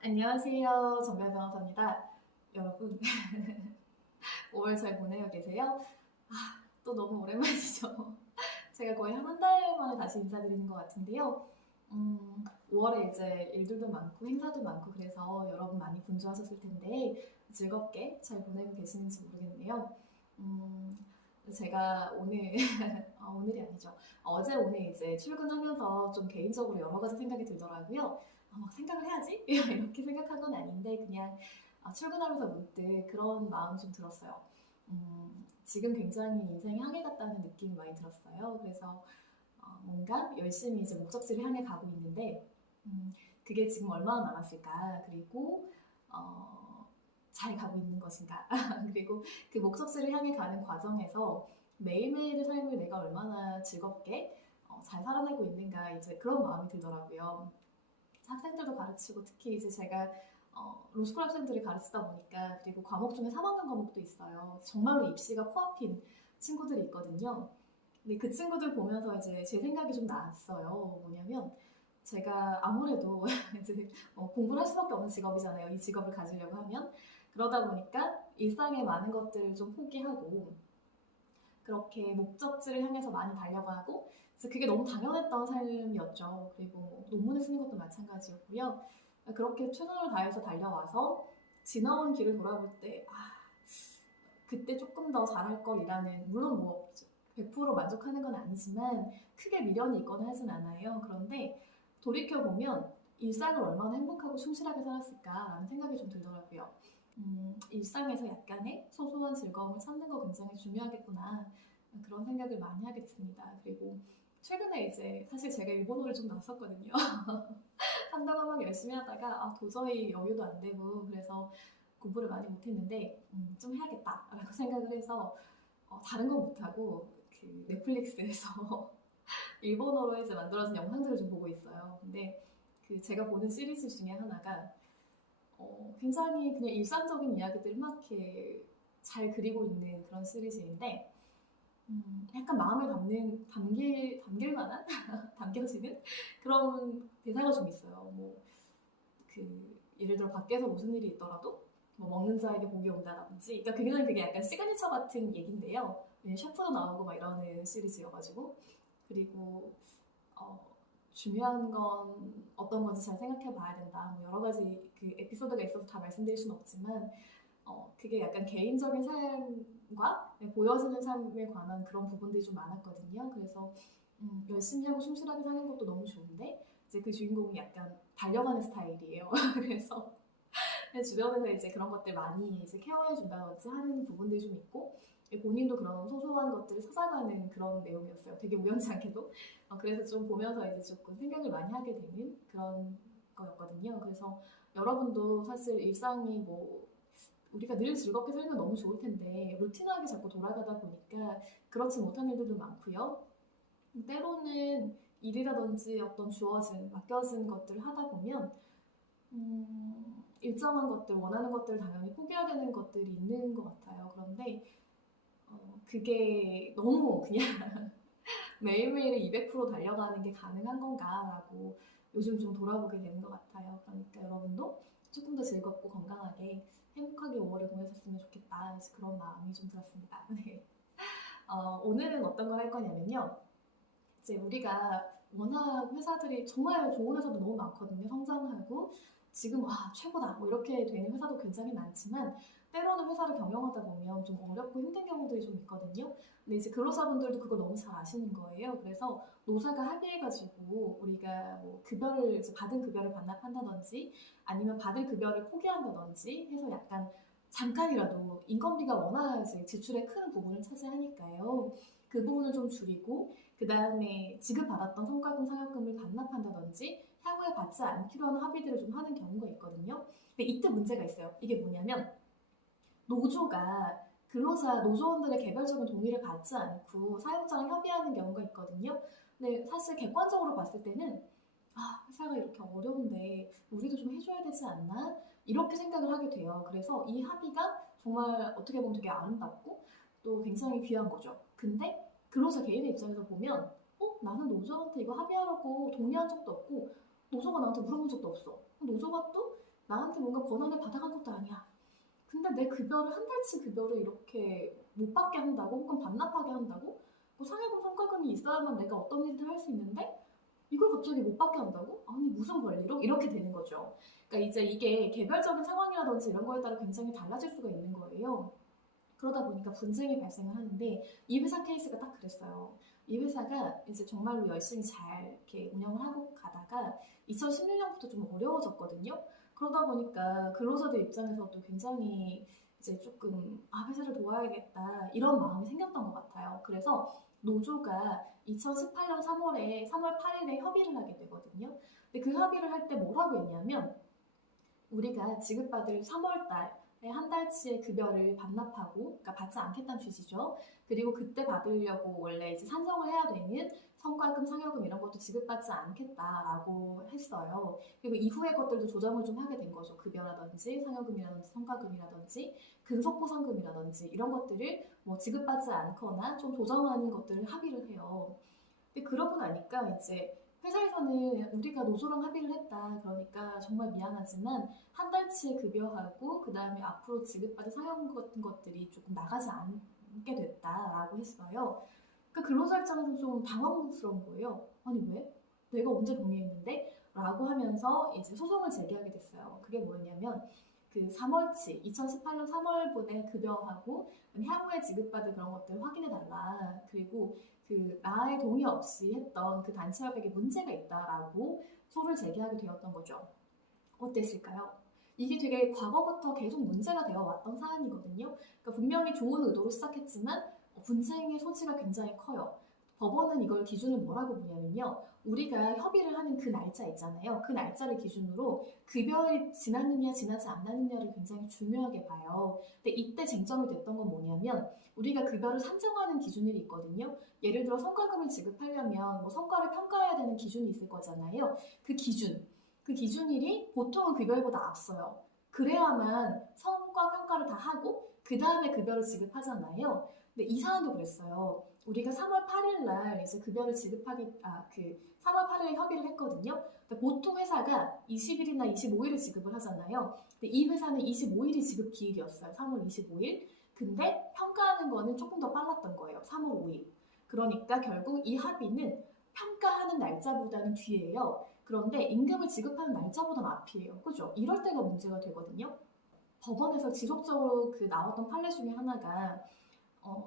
안녕하세요. 정면 변호사입니다. 여러분, 5월 잘 보내고 계세요? 또 너무 오랜만이죠. 제가 거의 한 달 만에 다시 인사드리는 것 같은데요. 5월에 이제 일들도 많고 행사도 많고 그래서 여러분 많이 분주하셨을 텐데 즐겁게 잘 보내고 계시는지 모르겠네요. 음, 제가 오늘, 오늘이 아니죠. 어제 오늘 이제 출근하면서 좀 개인적으로 여러 가지 생각이 들더라고요. 막 생각을 해야지? 이렇게 생각한 건 아닌데 그냥 출근하면서 문득 그런 마음이 좀 들었어요. 지금 굉장히 인생이 향해 갔다는 느낌이 많이 들었어요. 그래서 뭔가 열심히 이제 목적지를 향해 가고 있는데 그게 지금 얼마나 남았을까? 그리고 어, 잘 가고 있는 것인가? 그리고 그 목적지를 향해 가는 과정에서 매일매일의 삶을 내가 얼마나 즐겁게 잘 살아내고 있는가 이제 그런 마음이 들더라고요. 학생들도 가르치고 특히 이제 제가 로스쿨 학생들을 가르치다 보니까 그리고 과목 중에 3학년 과목도 있어요. 정말로 입시가 코앞인 친구들이 있거든요. 근데 그 친구들 보면서 이제 제 생각이 좀 났어요. 뭐냐면 제가 아무래도 이제 공부를 할 수밖에 없는 직업이잖아요. 이 직업을 가지려고 하면 그러다 보니까 일상의 많은 것들을 좀 포기하고 그렇게 목적지를 향해서 많이 달려가고 그래서 그게 너무 당연했던 삶이었죠. 그리고 논문을 쓰는 것도 마찬가지였고요. 그렇게 최선을 다해서 달려와서 지나온 길을 돌아볼 때 그때 조금 더 잘할 걸이라는 물론 뭐 100% 만족하는 건 아니지만 크게 미련이 있거나 하진 않아요. 그런데 돌이켜보면 일상을 얼마나 행복하고 충실하게 살았을까라는 생각이 좀 들더라고요. 일상에서 약간의 소소한 즐거움을 찾는 거 굉장히 중요하겠구나 그런 생각을 많이 하게 됐습니다. 그리고 최근에 이제 사실 제가 일본어를 좀 났었거든요. 한다고 막 열심히 하다가 도저히 여유도 안 되고 그래서 공부를 많이 못했는데 좀 해야겠다라고 생각을 해서 다른 건 못하고 그 넷플릭스에서 일본어로 이제 만들어진 영상들을 좀 보고 있어요. 근데 그 제가 보는 시리즈 중에 하나가 굉장히 그냥 일상적인 이야기들 막 이렇게 잘 그리고 있는 그런 시리즈인데 약간 마음에 담길 만한 담겨지는 그런 대사가 좀 있어요. 뭐 그 예를 들어 밖에서 무슨 일이 있더라도 뭐 먹는 자에게 복이 온다든지 그러니까 굉장히 그게 약간 시그니처 같은 얘기인데요. 셰프도 나오고 막 이러는 시리즈여가지고 그리고 어, 중요한 건 어떤 건지 잘 생각해 봐야 된다. 뭐 여러 가지 그 에피소드가 있어서 다 말씀드릴 수는 없지만 그게 약간 개인적인 삶과 보여지는 삶에 관한 그런 부분들이 좀 많았거든요. 그래서 열심히 하고 충실하게 사는 것도 너무 좋은데 이제 그 주인공이 약간 달려가는 스타일이에요. 그래서 주변에서 이제 그런 것들 많이 이제 케어해 준다든지 하는 부분들이 좀 있고 본인도 그런 소소한 것들을 찾아가는 그런 내용이었어요. 되게 우연치 않게도. 그래서 좀 보면서 이제 조금 생각을 많이 하게 되는 그런 거였거든요. 그래서 여러분도 사실 일상이 뭐 우리가 늘 즐겁게 살면 너무 좋을 텐데 루틴하게 자꾸 돌아가다 보니까 그렇지 못한 일들도 많고요. 때로는 일이라든지 어떤 주어진 맡겨진 것들을 하다 보면 일정한 것들 원하는 것들 당연히 포기해야 되는 것들이 있는 것 같아요. 그런데 그게 너무 그냥 매일매일 200% 달려가는 게 가능한 건가라고 요즘 좀 돌아보게 되는 것 같아요. 그러니까 여러분도 조금 더 즐겁고 건강하게 행복하게 5월을 보내셨으면 좋겠다. 그런 마음이 좀 들었습니다. 네. 오늘은 어떤 걸 할 거냐면요. 이제 우리가 워낙 회사들이 정말 좋은 회사도 너무 많거든요. 성장하고 지금 최고다 뭐 이렇게 되는 회사도 굉장히 많지만 때로는 회사를 경영하다 보면 좀 어렵고 힘든 경우들이 좀 있거든요. 근데 이제 근로자분들도 그걸 너무 잘 아시는 거예요. 그래서 노사가 합의해가지고 우리가 뭐 급여를 이제 받은 급여를 반납한다든지 아니면 받을 급여를 포기한다든지 해서 약간 잠깐이라도 인건비가 워낙 이제 지출의 큰 부분을 차지하니까요. 그 부분을 좀 줄이고 그 다음에 지급받았던 성과금 상여금을 반납한다든지 향후에 받지 않기로 하는 합의들을 좀 하는 경우가 있거든요. 근데 이때 문제가 있어요. 이게 뭐냐면 노조가 근로자 노조원들의 개별적인 동의를 받지 않고 사용자랑 협의하는 경우가 있거든요. 근데 사실 객관적으로 봤을 때는 회사가 이렇게 어려운데 우리도 좀 해줘야 되지 않나? 이렇게 생각을 하게 돼요. 그래서 이 합의가 정말 어떻게 보면 되게 아름답고 또 굉장히 귀한 거죠. 근데 근로자 개인의 입장에서 보면 나는 노조한테 이거 합의하라고 동의한 적도 없고 노조가 나한테 물어본 적도 없어. 노조가 또 나한테 뭔가 권한을 받아간 것도 아니야. 근데 내 급여를 한 달치 급여를 이렇게 못 받게 한다고 혹은 반납하게 한다고? 뭐 상여금 성과금이 있어야만 내가 어떤 일을 할 수 있는데 이걸 갑자기 못 받게 한다고? 아니 무슨 권리로? 이렇게 되는 거죠. 그러니까 이제 이게 개별적인 상황이라든지 이런 거에 따라 굉장히 달라질 수가 있는 거예요. 그러다 보니까 분쟁이 발생을 하는데 이 회사 케이스가 딱 그랬어요. 이 회사가 이제 정말로 열심히 잘 이렇게 운영을 하고 가다가 2016년부터 좀 어려워졌거든요. 그러다 보니까 근로자들 입장에서도 굉장히 이제 조금 회사를 도와야겠다 이런 마음이 생겼던 것 같아요. 그래서 노조가 2018년 3월 8일에 협의를 하게 되거든요. 근데 그 협의를 할 때 뭐라고 했냐면 우리가 지급받을 3월 달에 한 달치의 급여를 반납하고, 그러니까 받지 않겠다는 취지죠. 그리고 그때 받으려고 원래 이제 산정을 해야 되는 성과금, 상여금 이런 것도 지급받지 않겠다라고 했어요. 그리고 이후의 것들도 조정을 좀 하게 된 거죠. 급여라든지 상여금이라든지 성과금이라든지 근속보상금이라든지 이런 것들을 뭐 지급받지 않거나 좀 조정하는 것들을 합의를 해요. 근데 그러고 나니까 이제 회사에서는 우리가 노조랑 합의를 했다. 그러니까 정말 미안하지만 한 달치의 급여하고 그 다음에 앞으로 지급받을 상여금 같은 것들이 조금 나가지 않게 됐다라고 했어요. 그러니까 근로자 입장에서 좀 당황스러운 거예요. 아니 왜? 내가 언제 동의했는데? 라고 하면서 이제 소송을 제기하게 됐어요. 그게 뭐였냐면 그 3월치 2018년 3월분의 급여하고 향후에 지급받을 그런 것들 확인해달라. 그리고 그 나의 동의 없이 했던 그 단체 협약에 문제가 있다라고 소를 제기하게 되었던 거죠. 어땠을까요? 이게 되게 과거부터 계속 문제가 되어 왔던 사안이거든요. 그러니까 분명히 좋은 의도로 시작했지만 분쟁의 소지가 굉장히 커요. 법원은 이걸 기준을 뭐라고 보냐면요. 우리가 협의를 하는 그 날짜 있잖아요. 그 날짜를 기준으로 급여일이 지났느냐 지나지 않았느냐를 굉장히 중요하게 봐요. 근데 이때 쟁점이 됐던 건 뭐냐면 우리가 급여를 산정하는 기준일이 있거든요. 예를 들어 성과금을 지급하려면 뭐 성과를 평가해야 되는 기준이 있을 거잖아요. 그 기준일이 보통은 급여일보다 앞서요. 그래야만 성과 평가를 다 하고 그 다음에 급여를 지급하잖아요. 근데 이 사안도 그랬어요. 우리가 3월 8일 날 이제 급여를 지급하게 3월 8일에 협의를 했거든요. 근데 보통 회사가 20일이나 25일에 지급을 하잖아요. 근데 이 회사는 25일이 지급 기일이었어요. 3월 25일. 근데 평가하는 거는 조금 더 빨랐던 거예요. 3월 5일. 그러니까 결국 이 합의는 평가하는 날짜보다는 뒤에요. 그런데 임금을 지급하는 날짜보다는 앞이에요. 그죠? 이럴 때가 문제가 되거든요. 법원에서 지속적으로 그 나왔던 판례 중에 하나가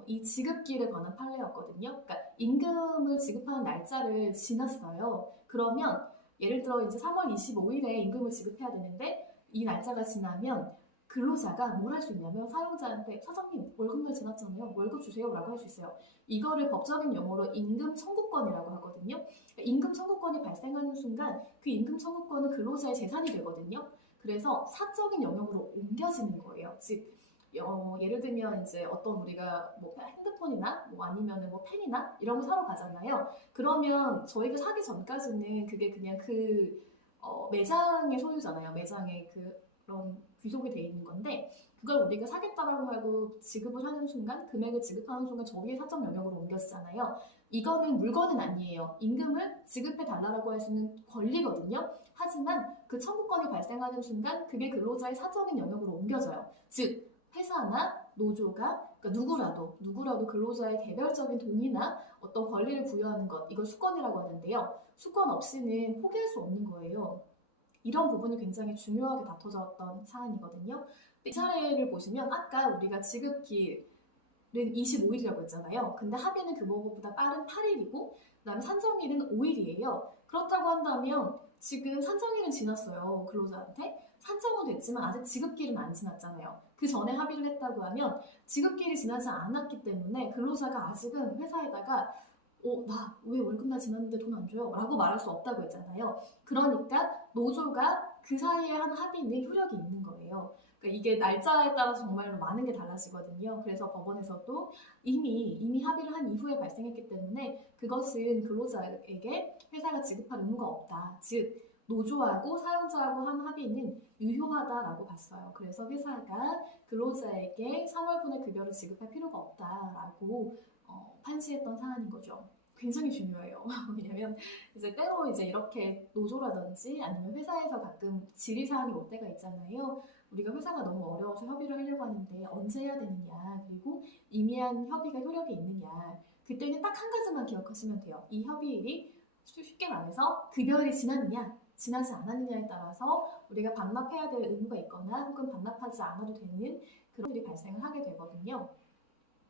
이 지급기일에 관한 판례였거든요. 그러니까 임금을 지급하는 날짜를 지났어요. 그러면 예를 들어 이제 3월 25일에 임금을 지급해야 되는데 이 날짜가 지나면 근로자가 뭘 할 수 있냐면 사용자한테 사장님 월급날 지났잖아요. 월급 주세요라고 할 수 있어요. 이거를 법적인 용어로 임금 청구권이라고 하거든요. 그러니까 임금 청구권이 발생하는 순간 그 임금 청구권은 근로자의 재산이 되거든요. 그래서 사적인 영역으로 옮겨지는 거예요. 즉 예를 들면 이제 어떤 우리가 뭐 핸드폰이나 뭐 아니면은 뭐 펜이나 이런 거 사러 가잖아요. 그러면 저희가 사기 전까지는 그게 그냥 그 매장의 소유잖아요. 매장의 그런 귀속이 돼 있는 건데 그걸 우리가 사겠다라고 하고 지급을 하는 순간 금액을 지급하는 순간 저희의 사적 영역으로 옮겨지잖아요. 이거는 물건은 아니에요. 임금을 지급해 달라고 할 수 있는 권리거든요. 하지만 그 청구권이 발생하는 순간 그게 근로자의 사적인 영역으로 옮겨져요. 즉 회사나 노조가 그러니까 누구라도 근로자의 개별적인 동의나 어떤 권리를 부여하는 것 이걸 수권이라고 하는데요. 수권 없이는 포기할 수 없는 거예요. 이런 부분이 굉장히 중요하게 다퉈졌던 사안이거든요. 이 사례를 보시면 아까 우리가 지급기일은 25일이라고 했잖아요. 근데 합의는 그거보다 빠른 8일이고 그다음에 산정일은 5일이에요. 그렇다고 한다면 지금 산정일은 지났어요. 근로자한테. 산정은 됐지만 아직 지급기일은 안 지났잖아요. 그 전에 합의를 했다고 하면 지급기일이 지나지 않았기 때문에 근로자가 아직은 회사에다가 나 왜 월급날 지났는데 돈 안 줘요? 라고 말할 수 없다고 했잖아요. 그러니까 노조가 그 사이에 한 합의는 효력이 있는 거예요. 그러니까 이게 날짜에 따라서 정말로 많은 게 달라지거든요. 그래서 법원에서도 이미 합의를 한 이후에 발생했기 때문에 그것은 근로자에게 회사가 지급할 의무가 없다. 즉 노조하고 사용자하고 한 합의는 유효하다라고 봤어요. 그래서 회사가 근로자에게 3월분의 급여를 지급할 필요가 없다라고 판시했던 사안인 거죠. 굉장히 중요해요. 왜냐면 이제 때로 이제 이렇게 노조라든지 아니면 회사에서 가끔 질의사항이 올 때가 있잖아요. 우리가 회사가 너무 어려워서 협의를 하려고 하는데 언제 해야 되느냐, 그리고 이미 한 협의가 효력이 있느냐. 그때는 딱 한 가지만 기억하시면 돼요. 이 협의일이 쉽게 말해서 급여일이 지났느냐, 지나지 않았느냐에 따라서 우리가 반납해야 될 의무가 있거나 혹은 반납하지 않아도 되는 그런 일이 발생을 하게 되거든요.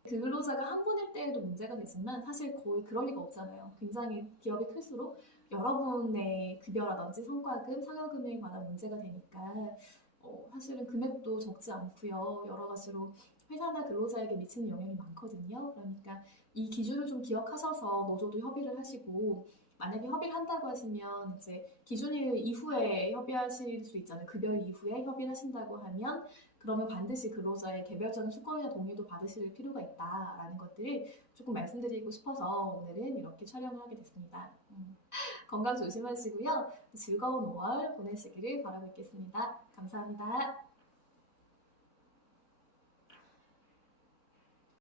그 근로자가 한 분일 때에도 문제가 되지만 사실 거의 그럴 리가 없잖아요. 굉장히 기업이 클수록 여러분의 급여라든지 성과금, 상여금액마다 문제가 되니까 사실은 금액도 적지 않고요. 여러 가지로 회사나 근로자에게 미치는 영향이 많거든요. 그러니까 이 기준을 좀 기억하셔서 노조도 협의를 하시고 만약에 협의를 한다고 하시면 이제 기준일 이후에 협의하실 수 있잖아요. 급여일 이후에 협의를 하신다고 하면 그러면 반드시 근로자의 개별적인 수권이나 동의도 받으실 필요가 있다라는 것들을 조금 말씀드리고 싶어서 오늘은 이렇게 촬영을 하게 됐습니다. 건강 조심하시고요. 즐거운 5월 보내시기를 바라고 있겠습니다. 감사합니다.